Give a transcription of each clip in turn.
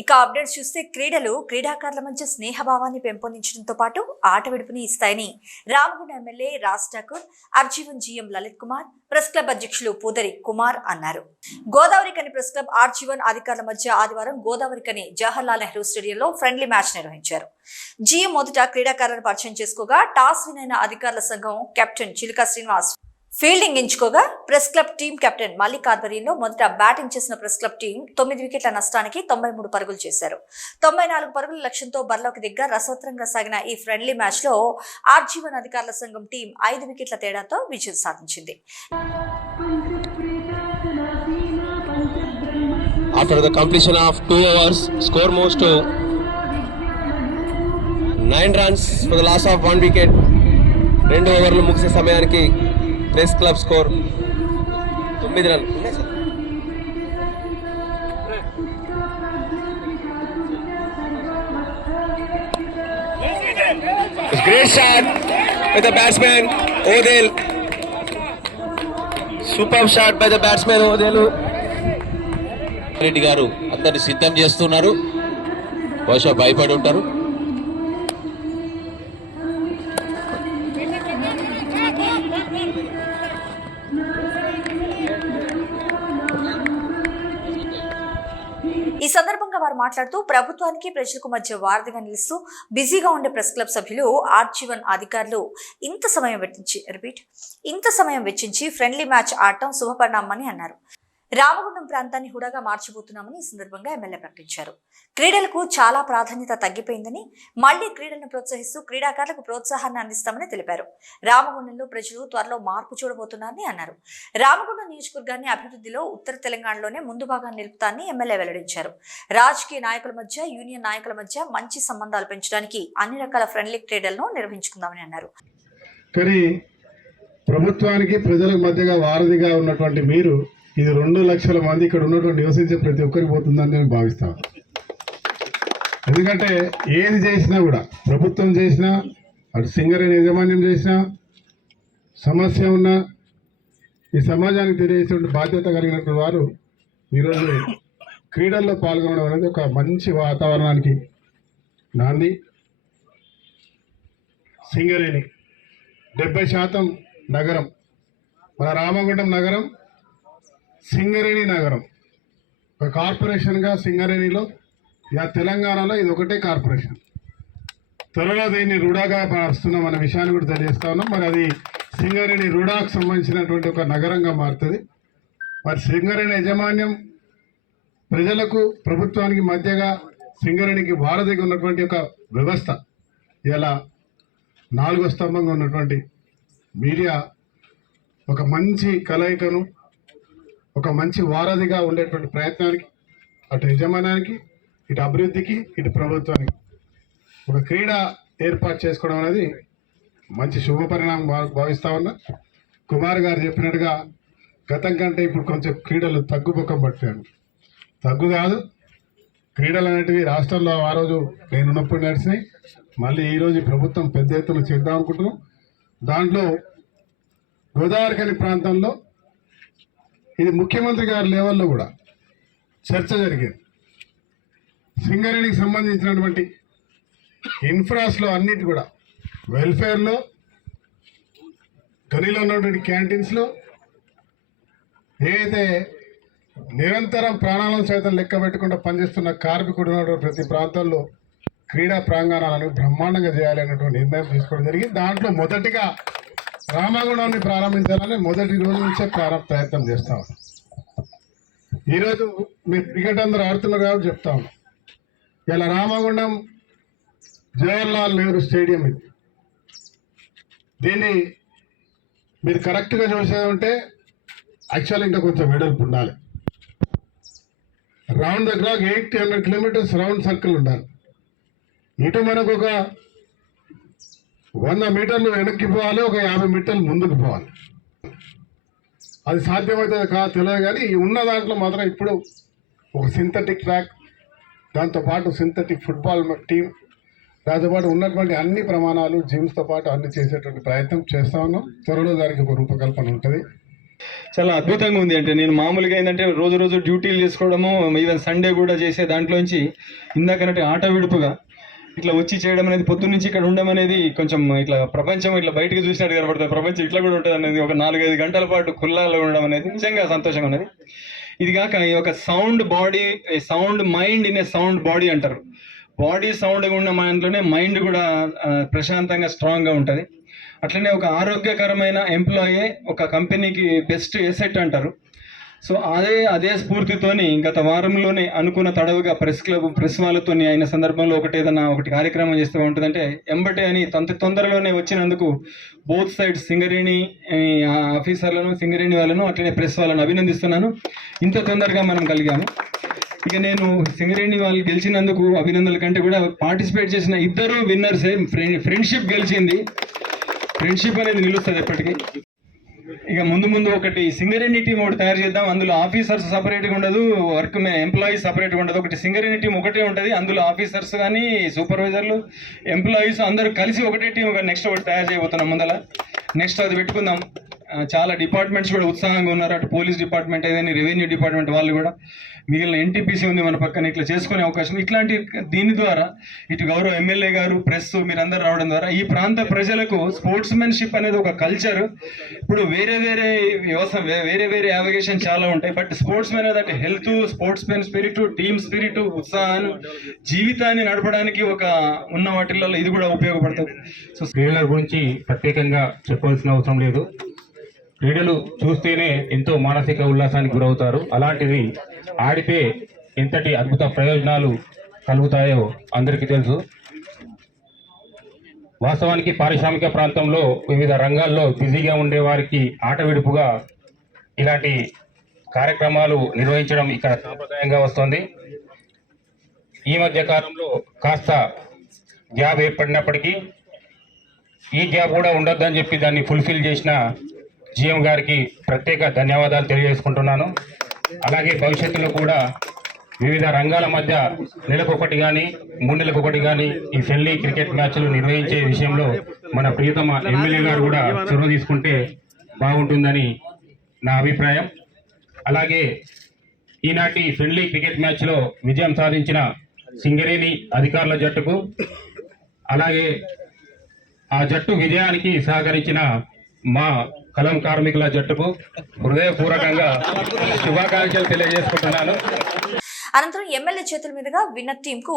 ఇక అప్డేట్స్ చూస్తే క్రీడలు క్రీడాకారుల మధ్య స్నేహభావాన్ని పెంపొందించడంతో పాటు ఆట విడుపుని ఇస్తాయని Ramagunda MLA Raj Thakur, RG one GM Lalith Kumar, press club అధ్యక్షులు పూదరి కుమార్ అన్నారు. గోదావరికని ప్రెస్ క్లబ్ ఆర్జీవన్ అధికారుల మధ్య ఆదివారం గోదావరికని జవహర్లాల్ నెహ్రూ స్టేడియంలో ఫ్రెండ్లీ మ్యాచ్ నిర్వహించారు. జీఎం మొదట క్రీడాకారులను పరిచయం చేసుకోగా టాస్ విన్ అయిన అధికారుల సంఘం కెప్టెన్ చిలుక శ్రీనివాస్ ఫీల్డింగ్ ఎంచుకోగా press club team captain Mallik ఆధ్వర్యంలో మొదట బ్యాటింగ్ చేసిన ప్రెస్ క్లబ్ టీం 9 వికెట్ల నష్టానికి 93 పరుగులు చేశారు. 94 పరుగుల లక్ష్యంతో బరిలోకి దిగ్గా రసవత్రంగా సాగిన ఈ ఫ్రెండ్లీ మ్యాచ్ లో ఆర్జీవన్ అధికారుల సంఘం టీం 5 వికెట్ల తేడాతో విజయం సాధించింది. After the completion of 2 overs, score moves to 9 runs for the loss of 1 wicket. 2 ఓవర్లు ముగిసే సమయానికి press club score 9 run. Great shot by the batsman Odell. Superb shot by the batsman Odell. Reddy గారు అందరిని సిద్ధం చేస్తున్నారు. బహుశా భయపడి ఉంటారు. ఈ సందర్భంగా వారు మాట్లాడుతూ ప్రభుత్వానికి ప్రజలకు మధ్య వారధిగా నిలుస్తూ బిజీగా ఉండే ప్రెస్ క్లబ్ సభ్యులు ఆర్జీవన్ అధికారులు ఇంత సమయం వెచ్చించి ఫ్రెండ్లీ మ్యాచ్ ఆడటం శుభపరిణామని అన్నారు. రామగుండం ప్రాంతాన్ని హుడాగా మార్చిపోతున్నామని ఈ సందర్భంగా ఎమ్మెల్యే ప్రకటించారు. క్రీడలకు చాలా ప్రాధాన్యత తగ్గిపోయిందని, మళ్లీ క్రీడలను ప్రోత్సహిస్తూ క్రీడాకారులకు ప్రోత్సాహాన్ని అందిస్తామని తెలిపారు. రామగుండంలో ప్రజలు త్వరలో మార్పు చూడబోతున్నారని అన్నారు. రామగుండం నియోజకవర్గాన్ని అభివృద్ధిలో ఉత్తర తెలంగాణలోనే ముందు భాగాన్ని నిలుపుతారని ఎమ్మెల్యే వెల్లడించారు. రాజకీయ నాయకుల మధ్య, యూనియన్ నాయకుల మధ్య మంచి సంబంధాలు పెంచడానికి అన్ని రకాల ఫ్రెండ్లీ క్రీడలను నిర్వహించుకుందామని అన్నారు. ప్రభుత్వానికి ప్రజల మధ్యగా వారధిగా ఉన్నటువంటి మీరు ఇది 2 లక్షల మంది ఇక్కడ ఉన్నటువంటి నివసించే ప్రతి ఒక్కరికి పోతుందని నేను భావిస్తాను. ఎందుకంటే ఏది చేసినా కూడా ప్రభుత్వం చేసినా, అటు సింగరేణి యాజమాన్యం చేసినా, సమస్య ఉన్నా ఈ సమాజానికి తెలియజేసే బాధ్యత కలిగినటువంటి వారు ఈరోజు క్రీడల్లో పాల్గొనడం అనేది ఒక మంచి వాతావరణానికి నాంది. సింగరేణి 70% నగరం, మన రామగుండం నగరం సింగరేణి నగరం. ఒక కార్పొరేషన్గా సింగరేణిలో తెలంగాణలో ఇది ఒకటే కార్పొరేషన్. త్వరలో దీన్ని రుడాగా మారుస్తున్నాం అనే విషయాన్ని కూడా తెలియజేస్తా ఉన్నాం. మరి అది సింగరేణి రుడాకు సంబంధించినటువంటి ఒక నగరంగా మారుతుంది. మరి సింగరేణి యాజమాన్యం ప్రజలకు ప్రభుత్వానికి మధ్యగా సింగరేణికి వారధిగా ఉన్నటువంటి ఒక వ్యవస్థ. ఇలా 4వ స్తంభంగా ఉన్నటువంటి మీడియా ఒక మంచి కలయికను, ఒక మంచి వారధిగా ఉండేటువంటి ప్రయత్నానికి, అటు యజమానానికి, ఇటు అభివృద్ధికి, ఇటు ప్రభుత్వానికి ఒక క్రీడ ఏర్పాటు చేసుకోవడం అనేది మంచి శుభపరిణామం భావిస్తా ఉన్నా. కుమార్ గారు చెప్పినట్టుగా గతం కంటే ఇప్పుడు కొంచెం క్రీడలు తగ్గుముఖం పట్టాను. తగ్గు కాదు, క్రీడలు అనేటివి రాష్ట్రంలో ఆ రోజు నేనున్నప్పుడు నడిచినాయి. మళ్ళీ ఈరోజు ప్రభుత్వం పెద్ద ఎత్తున చేద్దాం అనుకుంటున్నాం. దాంట్లో గోదావరికని ప్రాంతంలో ఇది ముఖ్యమంత్రి గారి లెవెల్లో కూడా చర్చ జరిగింది. సింగరేణికి సంబంధించినటువంటి ఇన్ఫ్రాస్లో అన్నిటి కూడా వెల్ఫేర్లో, గనిలో ఉన్నటువంటి క్యాంటీన్స్లో ఏదైతే నిరంతరం ప్రాణాలను సైతం లెక్క పెట్టకుండా పనిచేస్తున్న కార్మికుడు ఉన్నటువంటి ప్రతి ప్రాంతంలో క్రీడా ప్రాంగణాలను బ్రహ్మాండంగా చేయాలనేటువంటి నిర్ణయం తీసుకోవడం జరిగింది. దాంట్లో మొదటిగా రామగుండాన్ని ప్రారంభించాలని మొదటి రోజు నుంచే ప్రయత్నం చేస్తా ఉన్నాం. ఈరోజు మీరు క్రికెట్ అందరూ ఆడుతున్నారు కాబట్టి చెప్తా ఉన్నాం. ఇలా రామగుండం జవహర్లాల్ నెహ్రూ స్టేడియం ఇది. దీన్ని మీరు కరెక్ట్గా చూసేది ఉంటే యాక్చువల్ ఇంకా కొంచెం వెడల్పు ఉండాలి. Round the clock 800 kilometres round circle ఉండాలి. ఇటు మనకు ఒక 100 మీటర్లు వెనక్కి పోవాలి, ఒక 50 మీటర్లు ముందుకు పోవాలి. అది సాధ్యమవుతుంది కాదు తెలియదు, కానీ ఉన్న దాంట్లో మాత్రం ఇప్పుడు ఒక సింథటిక్ ట్రాక్, దాంతోపాటు సింథటిక్ ఫుట్బాల్ టీం, దాంతోపాటు ఉన్నటువంటి అన్ని ప్రమాణాలు జిమ్స్తో పాటు అన్ని చేసేటువంటి ప్రయత్నం చేస్తూ ఉన్నాం. త్వరలో దానికి ఒక రూపకల్పన ఉంటుంది. చాలా అద్భుతంగా ఉంది. అంటే నేను మామూలుగా ఏంటంటే రోజు డ్యూటీలు చేసుకోవడము, ఈవెన్ సండే కూడా చేసే దాంట్లోంచి ఇందాకనంటే ఆట విడుపుగా ఇట్లా వచ్చి చేయడం అనేది, పొద్దున్న నుంచి ఇక్కడ ఉండడం అనేది కొంచెం ఇట్లా ప్రపంచం ఇట్లా బయటకు చూసినట్టు కనబడుతుంది. ప్రపంచం ఇట్లా కూడా ఉంటుంది అనేది, ఒక 4-5 గంటల పాటు ఖుల్లాలో ఉండడం అనేది నిజంగా సంతోషంగా ఉన్నది. ఇది కాక ఈ ఒక sound body, sound mind in a sound body అంటారు. బాడీ సౌండ్గా ఉన్న దాంట్లోనే మైండ్ కూడా ప్రశాంతంగా స్ట్రాంగ్గా ఉంటుంది. అట్లనే ఒక ఆరోగ్యకరమైన ఎంప్లాయీ ఒక కంపెనీకి బెస్ట్ ఎసెట్ అంటారు. సో అదే స్ఫూర్తితోని గత వారంలోనే అనుకున్న తడవుగా ప్రెస్ వాళ్ళతో అయిన సందర్భంలో ఒకటి కార్యక్రమం చేస్తూ ఉంటుందంటే ఎంబటే అని తొందరలోనే వచ్చినందుకు బోత్ సైడ్స్ సింగరేణి ఆఫీసర్లను, సింగరేణి వాళ్ళను, అట్లనే ప్రెస్ వాళ్ళను అభినందిస్తున్నాను. ఇంత తొందరగా మనం కలిగాము. ఇక నేను సింగరేణి వాళ్ళు గెలిచినందుకు అభినందనల కంటే కూడా పార్టిసిపేట్ చేసిన ఇద్దరు విన్నర్సే. ఫ్రెండ్షిప్ గెలిచింది. ఫ్రెండ్షిప్ అనేది నిలుస్తుంది ఎప్పటికీ. ఇక ముందు ఒకటి సింగరేణి టీం ఒకటి తయారు చేద్దాం. అందులో ఆఫీసర్స్ సపరేట్గా ఉండదు, వర్క్ ఎంప్లాయీస్ సపరేట్గా ఉండదు. ఒకటి సింగరేణి టీం ఒకటే ఉంటుంది. అందులో ఆఫీసర్స్ కానీ, సూపర్వైజర్లు, ఎంప్లాయీస్ అందరూ కలిసి ఒకటే టీం నెక్స్ట్ ఒకటి తయారు చేయబోతున్నాం. ముందల నెక్స్ట్ అది పెట్టుకుందాం. చాలా డిపార్ట్మెంట్స్ కూడా ఉత్సాహంగా ఉన్నారు. అటు పోలీస్ డిపార్ట్మెంట్ ఏదైనా, రెవెన్యూ డిపార్ట్మెంట్ వాళ్ళు కూడా, మిగిలిన ఎన్టీపీసీ ఉంది మన పక్కన, ఇట్లా చేసుకునే అవకాశం. ఇట్లాంటి దీని ద్వారా ఇటు గౌరవ ఎమ్మెల్యే గారు, ప్రెస్, మీరందరూ రావడం ద్వారా ఈ ప్రాంత ప్రజలకు స్పోర్ట్స్మెన్షిప్ అనేది ఒక కల్చర్. ఇప్పుడు వేరే యావిగేషన్ చాలా ఉంటాయి. బట్ స్పోర్ట్స్ మెన్ అనేది health, sports men spirit, team spirit, ఉత్సాహాన్ని, జీవితాన్ని నడపడానికి ఒక ఉన్న వాటిల్లో ఇది కూడా ఉపయోగపడుతుంది. సో క్రీడల గురించి ప్రత్యేకంగా చెప్పాల్సిన అవసరం లేదు. క్రీడలు చూస్తేనే ఎంతో మానసిక ఉల్లాసానికి గురవుతారు. అలాంటిది ఆడితే ఎంతటి అద్భుత ప్రయోజనాలు కలుగుతాయో అందరికీ తెలుసు. వాస్తవానికి పారిశ్రామిక ప్రాంతంలో వివిధ రంగాల్లో బిజీగా ఉండే వారికి ఆట విడుపుగా ఇలాంటి కార్యక్రమాలు నిర్వహించడం ఇక్కడ సాంప్రదాయంగా వస్తుంది. ఈ మధ్య కాలంలో కాస్త గ్యాప్ ఏర్పడినప్పటికీ ఈ గ్యాప్ కూడా ఉండొద్దని చెప్పి దాన్ని ఫుల్ఫిల్ చేసిన జీఎం గారికి ప్రత్యేక ధన్యవాదాలు తెలియజేసుకుంటున్నాను. అలాగే భవిష్యత్తులో కూడా వివిధ రంగాల మధ్య నెలకొకటి కానీ 3 నెలలకొకటి కానీ ఈ ఫ్రెండ్లీ క్రికెట్ మ్యాచ్లు నిర్వహించే విషయంలో మన ప్రియతమ ఎమ్మెల్యే గారు కూడా చొరవ తీసుకుంటే బాగుంటుందని నా అభిప్రాయం. అలాగే ఈనాటి ఫ్రెండ్లీ క్రికెట్ మ్యాచ్లో విజయం సాధించిన సింగరేణి అధికారుల జట్టుకు, అలాగే ఆ జట్టు విజయానికి సహకరించిన మా కలం కార్మికుల జట్టుకు హృదయపూర్వకంగా శుభాకాంక్షలు తెలియజేసుకుంటున్నాను. అనంతరం ఎమ్మెల్యే చేతుల మీదుగా విన్నర్ టీమ్ కు,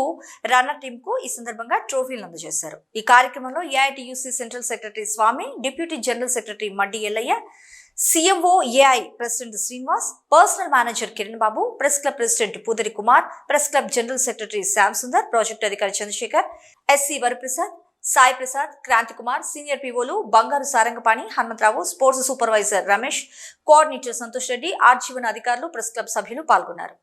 రన్నర్ టీమ్ కు ఈ సందర్భంగా ట్రోఫీలు అందజేశారు. ఈ కార్యక్రమంలో AITUC central secretary Swamy, deputy general secretary Maddi Ellaiah, CMO AI president Srinivas, personnel manager Kiran Babu, press club president Pudari Kumar, press club general secretary Shyam Sundar, project అధికారి చంద్రశేఖర్, ఎస్సీ వరప్రసాద్, సాయి ప్రసాద్, క్రాంతి కుమార్, సీనియర్ పీఓలు Bangaru Sarangapani, Hanumantharao, sports supervisor Ramesh, coordinator Santosh Reddy, RG one అధికారులు, ప్రెస్ క్లబ్ సభ్యులు పాల్గొన్నారు.